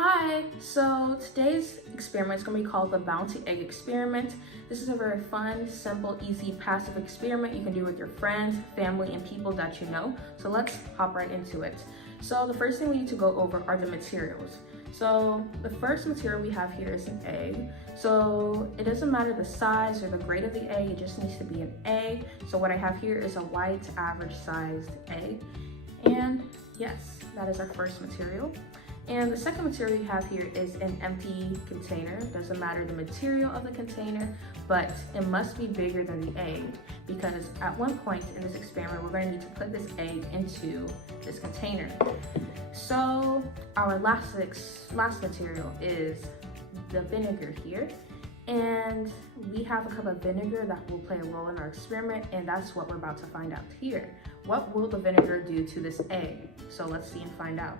Hi, so today's experiment is going to be called the Bouncy Egg Experiment. This is a very fun, simple, easy, passive experiment you can do with your friends, family, and people that you know. So let's hop right into it. So the first thing we need to go over are the materials. So the first material we have here is an egg. So it doesn't matter the size or the grade of the egg, it just needs to be an egg. So what I have here is a white average sized egg. And yes, that is our first material. And the second material we have here is an empty container. Doesn't matter the material of the container, but it must be bigger than the egg, because at one point in this experiment, we're going to need to put this egg into this container. So our last material is the vinegar here. And we have a cup of vinegar that will play a role in our experiment, and that's what we're about to find out here. What will the vinegar do to this egg? So let's see and find out.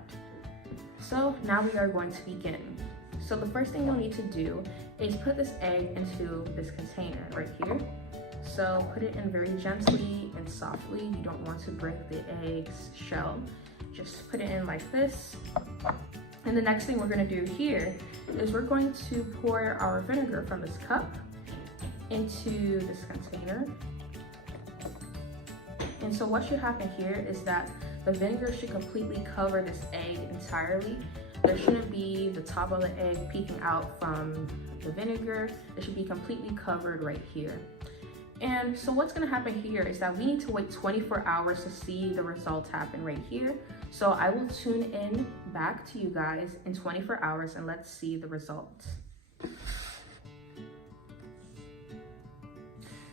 So now we are going to begin. So the first thing you'll need to do is put this egg into this container right here. So put it in very gently and softly. You don't want to break the egg's shell. Just put it in like this. And the next thing we're going to do here is we're going to pour our vinegar from this cup into this container. And so what should happen here is that the vinegar should completely cover this egg entirely. There shouldn't be the top of the egg peeking out from the vinegar. It should be completely covered right here. And so what's gonna happen here is that we need to wait 24 hours to see the results happen right here. So I will tune in back to you guys in 24 hours and let's see the results.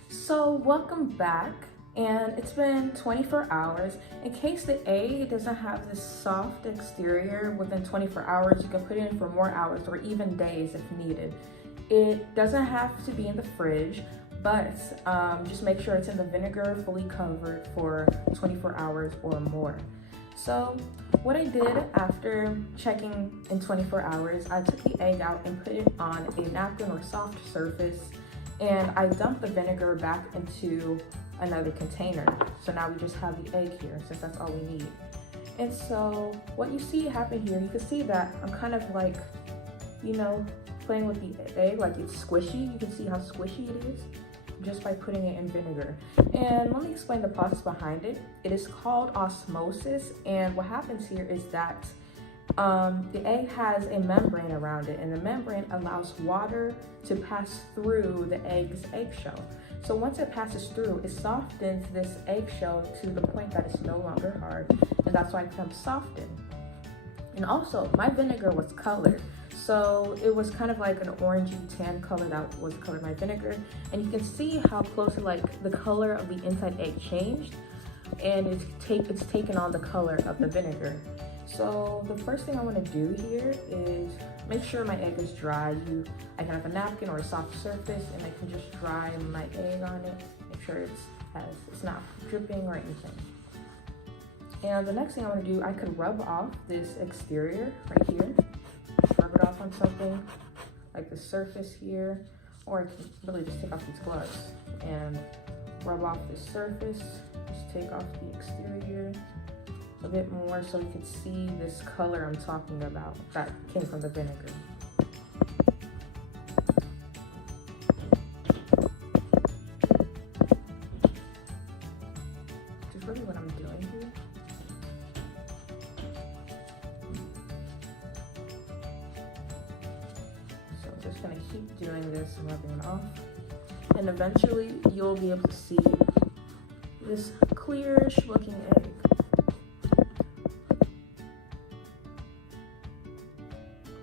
So welcome back. And it's been 24 hours. In case the egg doesn't have this soft exterior within 24 hours, you can put it in for more hours or even days if needed. It doesn't have to be in the fridge, but just make sure it's in the vinegar, fully covered for 24 hours or more. So what I did after checking in 24 hours, I took the egg out and put it on a napkin or soft surface, and I dumped the vinegar back into another container. So now we just have the egg here, since that's all we need. And so what you see happen here, you can see that I'm kind of like, playing with the egg, like it's squishy. You can see how squishy it is just by putting it in vinegar. And let me explain the process behind it. It is called osmosis, and what happens here is that the egg has a membrane around it, and the membrane allows water to pass through the egg's eggshell. So once it passes through, it softens this eggshell to the point that it's no longer hard, and that's why it becomes softened. And also, my vinegar was colored, so it was kind of like an orangey tan color that was the color of my vinegar. And you can see how close the color of the inside egg changed, and it's taken on the color of the vinegar. So the first thing I want to do here is make sure my egg is dry. I can have a napkin or a soft surface, and I can just dry my egg on it. Make sure it's not dripping or anything. And the next thing I want to do, I could rub off this exterior right here. Rub it off on something like the surface here, or I can really just take off these gloves and rub off this surface. Just take off the exterior a bit more so you can see this color I'm talking about that came from the vinegar. Which is really what I'm doing here. So I'm just gonna keep doing this and rubbing it off. And eventually you'll be able to see this clearish looking egg.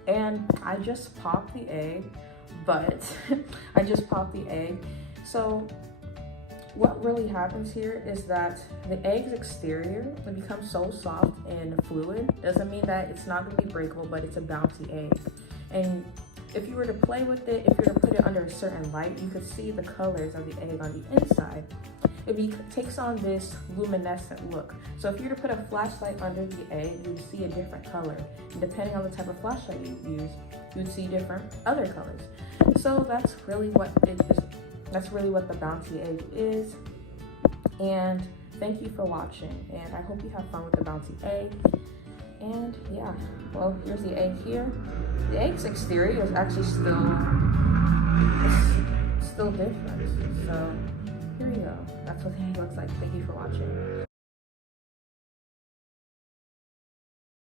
And I just popped the egg, So what really happens here is that the egg's exterior, it becomes so soft and fluid. Doesn't mean that it's not going to be breakable, but it's a bouncy egg. And if you were to play with it, if you were to put it under a certain light, you could see the colors of the egg on the inside. It takes on this luminescent look. So if you were to put a flashlight under the egg, you would see a different color. And depending on the type of flashlight you use, you would see different other colors. So that's really what it is. That's really what the bouncy egg is. And thank you for watching. And I hope you have fun with the bouncy egg. And yeah, well, here's the egg here. The egg's exterior is actually still different. So here we go. That's what the egg looks like. Thank you for watching.